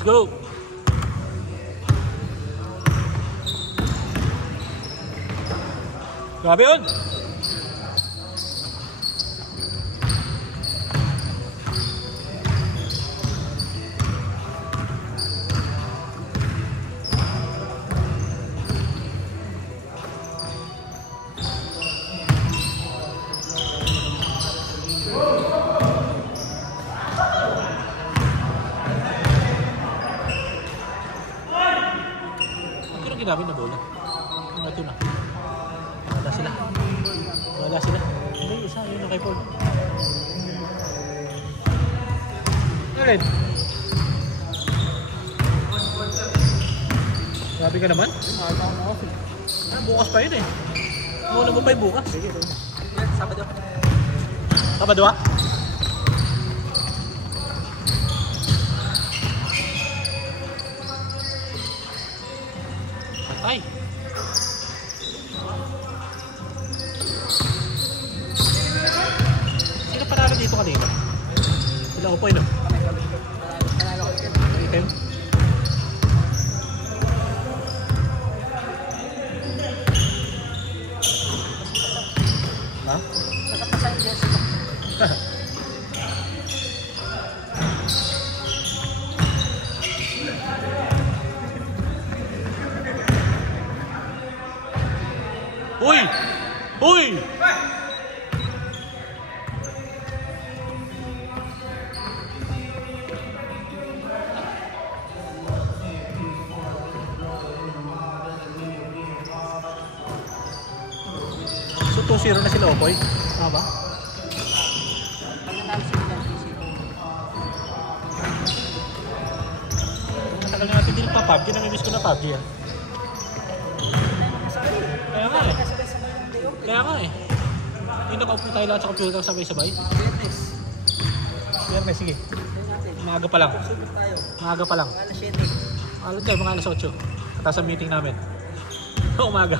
Let's go! Grabe yun! Ginamit na bola. Ito na. Wala sila. Wala sila. Hindi, isa. Yun na kay Paul. Alright. Grabe ka naman. Bukas pa yun eh. Muna mo pa yung bukas. Sige. Sabado. Sabado ah? Ay. Sino panalo dito kanina? Sila Upoy no? Panalo ko item. Ha? Pasap-pasap yung jersey. Uy! Uy! So 2-0 na sila Opoy? Tama ba? Matagal na natin din pa PUBG. Namimiss ko na PUBG yan. Kaya nga eh. Kaya nga eh. Hindi nakaupo tayo lahat sa computer sabay-sabay. Viernes, sige. Maaga pa lang. Maaga pa lang. Alas 7. Mga alas 8. Kata sa meeting namin. Umaga.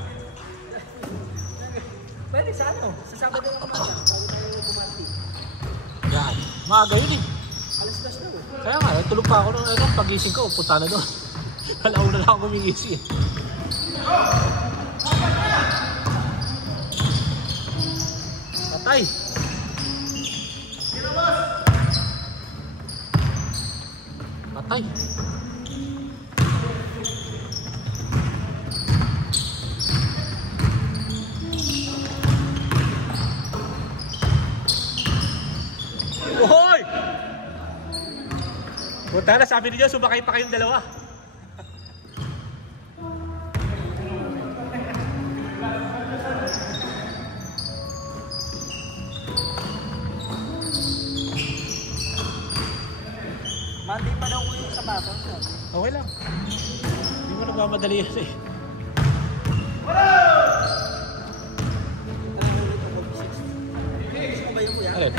Pwede sa ano? Sa Sabado na umaga. Yan. Maaga yun eh. Alas 2 na eh. Kaya nga, tulog pa ako nung pagising ko. Punta na doon. Alauna na ako gumigising eh. Patay. Patay. Hoy! Punta na, sabi niyo, sumakay pa kayong dalawa. Monday pa daw uwi sa baso. Okay lang. Hindi mo nagmamadali yan eh. Alin?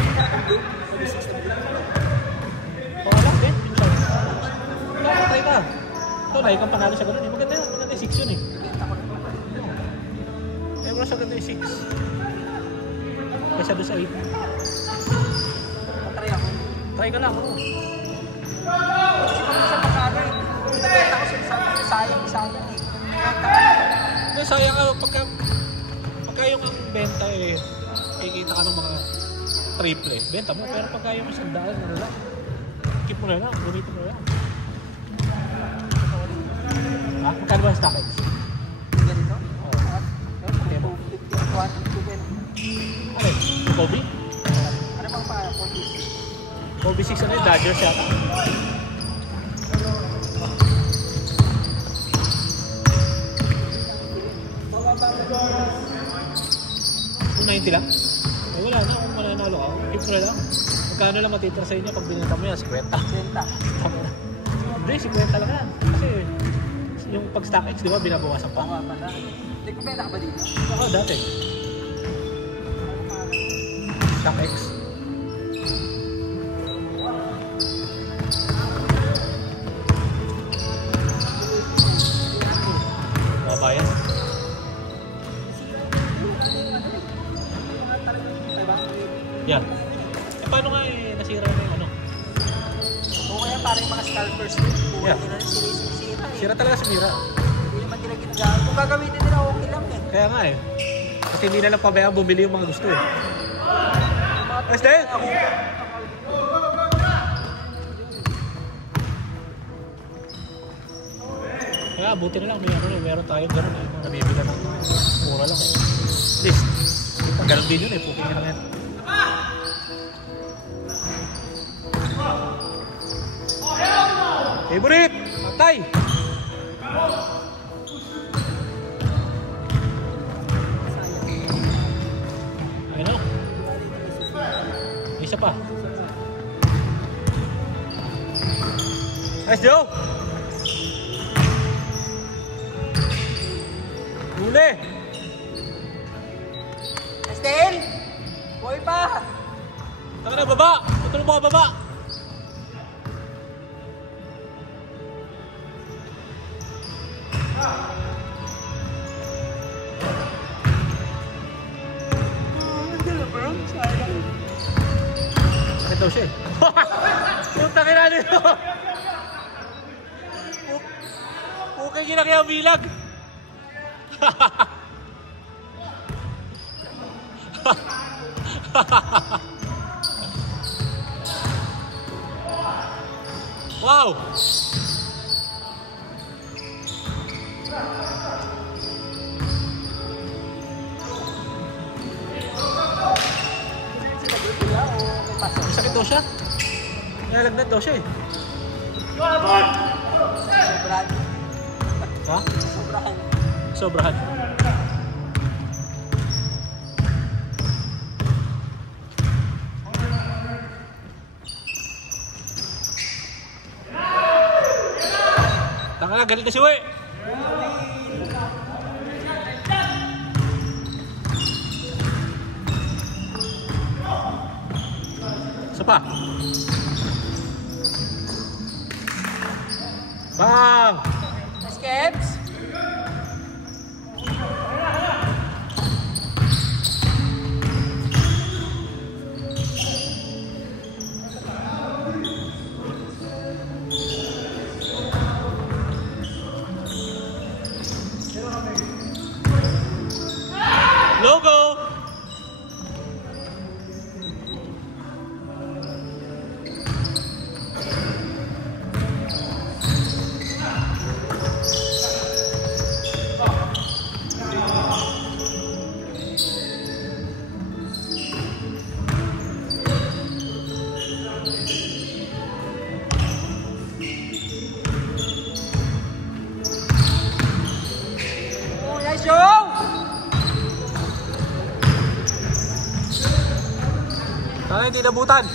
Pangalan din. Wala, try ka. Ito, lahi kang panalo sa ganun eh. Maganda yun. Maganda yung 6 yun eh. Kaya mo sa ganda yung 6. Kaysa doon sa 8. Patry ako. Try ka lang. Oo. Kasi kung sa pasado eh. Nabenta ko sa sayang eh. Hindi, sayang nga. Pagka yung ang benta eh, kikita ka ng mga triple eh. Benta mo. Pero pagka yung isang daan na lang, keep mo na lang. Gamitin mo na lang. Ha? Magkano ba ang StockX? Ganito? Oo. Ano? 250. Ano? Kobe? Ano bang pa? Kobe 6 ano yung Dodgers yata? 290 lang? Ay wala na, kung mananalo ka, keep mo na lang. Magkano lang matitira sa inyo pag binenta mo yan? 50? 50. Tama na. Hindi, 50 lang yan. Kasi yung pag StockX, di ba, binabawasan pa? Oo nga pala. Hindi ko benta ka ba dito? Ako dati. StockX. Mabayan. Yan. Eh, paano nga eh, nasira na yung ano? Oo kaya parang mga scalpers Yeah. Sira talaga si Mira. Hindi naman nila ginagamit. Kung gagamitin nila, okay lang eh. Kaya nga eh. Kasi hindi na lang pabayaan bumili yung mga gusto eh. Ayos din! Kaya buti na lang meron tayo gano'n eh. Nabibigyan ng mura lang eh. At least, ganun din yun eh. Puking na lang yan. Favorite! Patay! Ayun o. Isa pa. Nice, Joe! Huli! Estel! Boy pa! Taka na, baba! Patulong mo ka baba! Sakit daw siya eh. Puta kina nito! Pukay kinakaya bilag! Wow! Sakit daw siya. Nalagnat daw siya eh. Sobrahan. Ha? Sobrahan. Sobrahan. Tanga na, galit na si Uwe. Isa pa. Bang! Nice Kebs! Logo! Oh, nice Joe! Sana hindi nabutan.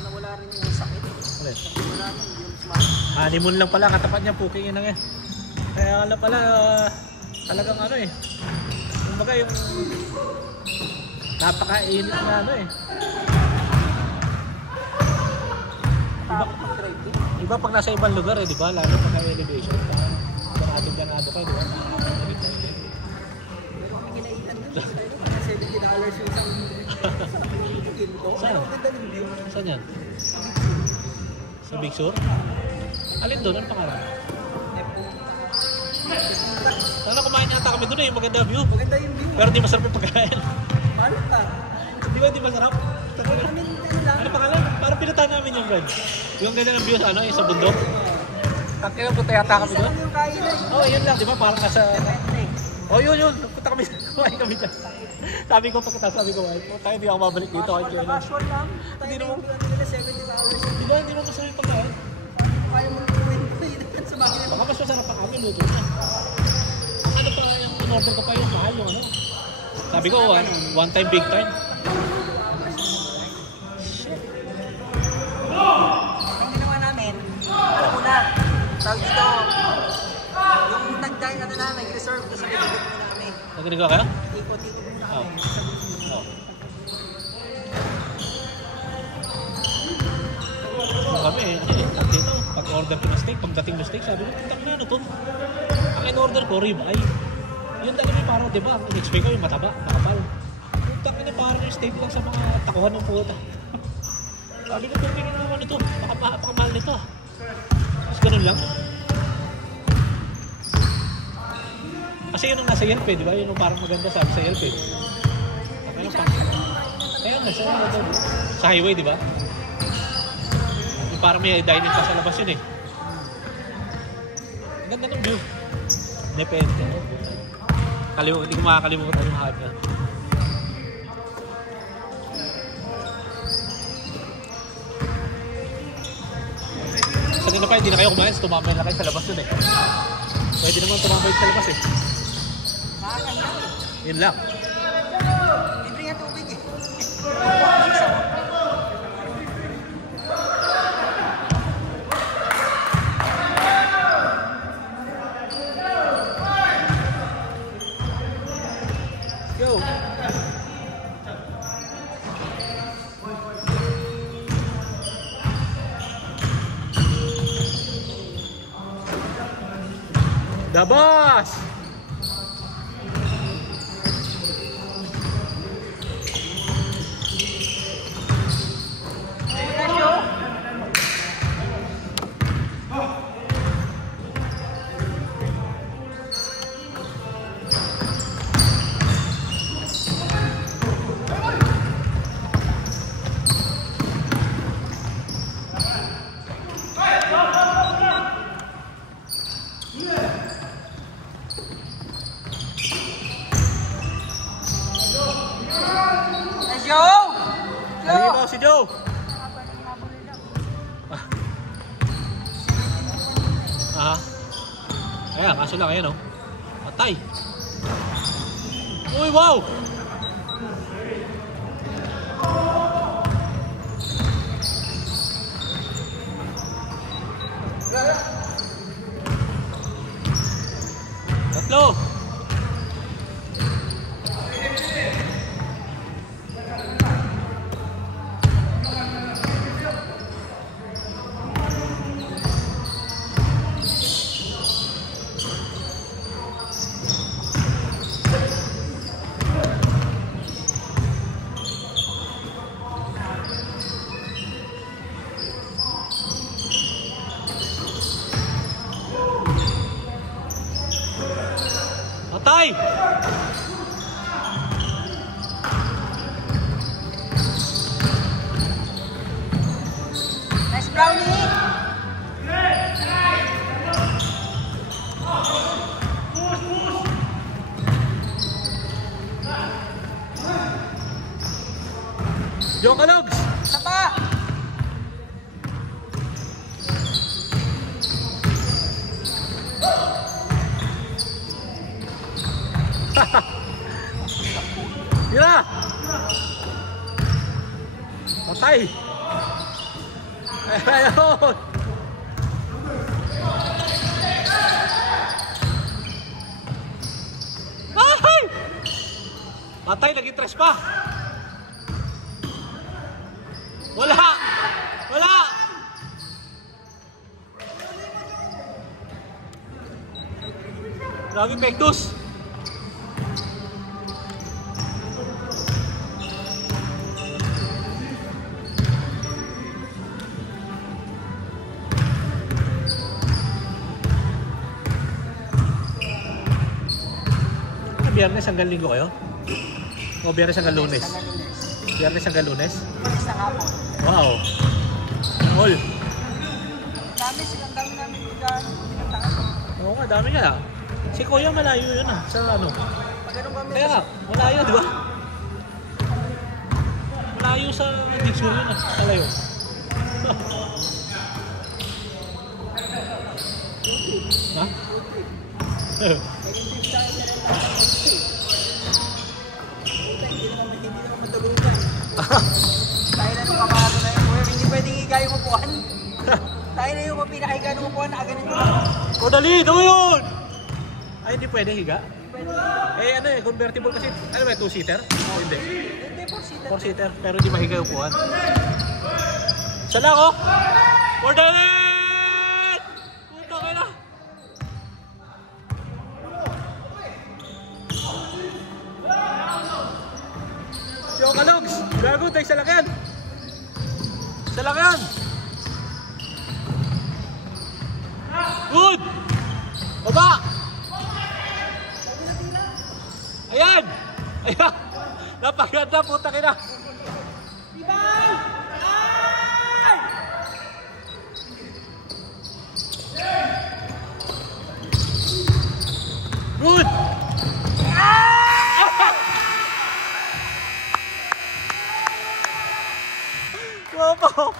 Nawala rin yung sakit. Ulit. Wala rin yung smart. Honeymoon lang pala, katapat niya, puking yun lang yan. Kaya wala pala, talagang ano eh. Kumbaga yung napaka-init na ano eh. Takot mag-driving. Iba pag nasa ibang lugar eh, di ba? Lalo pag na-elevation. Ganado ka, di ba? Pero kami kinaitan na sa tayo. $70 yung isang ginto. Saan? Pero ang ganda ng view. Saan yan? Sa Big Sur? Alin doon? Ano pangalan? Sana kumain yata kami doon eh, yung maganda view. Maganda yung view. Pero di masarap yung pagkain. Paano ka? Di ba di masarap? Kami ano lang. Ano pangalan? Parang pinuntahan namin yung Brad. Yung ganda ng view sa ano, yung sa bundok. Tangkina punta yata kami Isa doon. lang yung kainan. Oh, yun lang, di ba? Parang nasa... Depende. Oh, yun. Punta kami, kumain kami dyan. Sabi ko pagkatapos, sabi ko, tayo hindi ako mabalik dito. Casual lang. Hindi Tayo naman. yung nila $70. Di ba? Hindi mo masarap yung pagkain. Kaya mo gawin sa bagay na Baka mas masarap pa kami, luto na. Ano pa yung in-order ko pa yung mahal yung ano. Sabi ko, one time, big time. Ang ginawa namin, alam mo na, tawag dito, yung nag-dine ano na, nag-reserve ko sa pinagod mo namin. Nakinig ka kaya? Ikot-ikot muna Oh. kami. Oh. Kami, dito, pag-order in-order ko na steak. Pagdating ng steak, sabi ko, putang na ano to? Ang in-order ko, ribeye. Yun talaga yung parang, di ba? Ang expect ko yung mataba, makapal. Putang na parang yung steak lang sa mga takuhan ng puta. Sabi ko, pwede na naman ito. Pakamahal nito. Tapos ganun lang. Kasi yun ang nasa Yelp eh, di ba? Yun ang parang maganda sabi sa Yelp eh. Kaya nga, sa highway, di ba? Yung parang may dining pa sa labas yun eh. Ang ganda ng view. Depende. Hindi ko makakalimutan yung hype na. Kanina pa, hindi na kayo kumain. Tumambay na kayo sa labas yun eh. Pwede naman tumambay sa labas eh. Yun lang. Libre nga tubig eh. Go! The boss! Si Joe! Ayan, kaso lang, ayan o. Patay! Uy, wow! Tatlo! Patay! Nice brownie! Joe Kalogs! Sapa! Tira! Patay! Ayun! Ay! Patay, naging tres pa! Wala! Wala! Daming pektus! Biyernes hanggang Linggo kayo? O Biyernes hanggang Lunes? Biyernes hanggang Lunes? Lunes na hapon. Wow! All! Dami silang dami namin dyan. Oo nga, dami nga. Si Kuya malayo yun ah. Sa ano? Pag ganun kami. Kaya nga, malayo di ba? Malayo sa Dixon yun ah. Malayo. Ha? Tayo na nung kamaro na yun. Hindi pwedeng higa yung upuan. Tayo na yung pinakahiga ng upuan na ganito. O dali, dami yun! Ay, hindi pwede higa? Eh ano eh, convertible kasi. Ano ba, 2-seater? O hindi? Hindi, 4-seater. 4-seater, pero hindi mahiga yung upuan. Isa lang oh! For the lead! Go Kalogs! Gago tayo sa lakyan! Sa lakyan! Good! Baba! Ayan! Ayan! Napaganda, putang ina! Ibang! Ay! Good! Wow!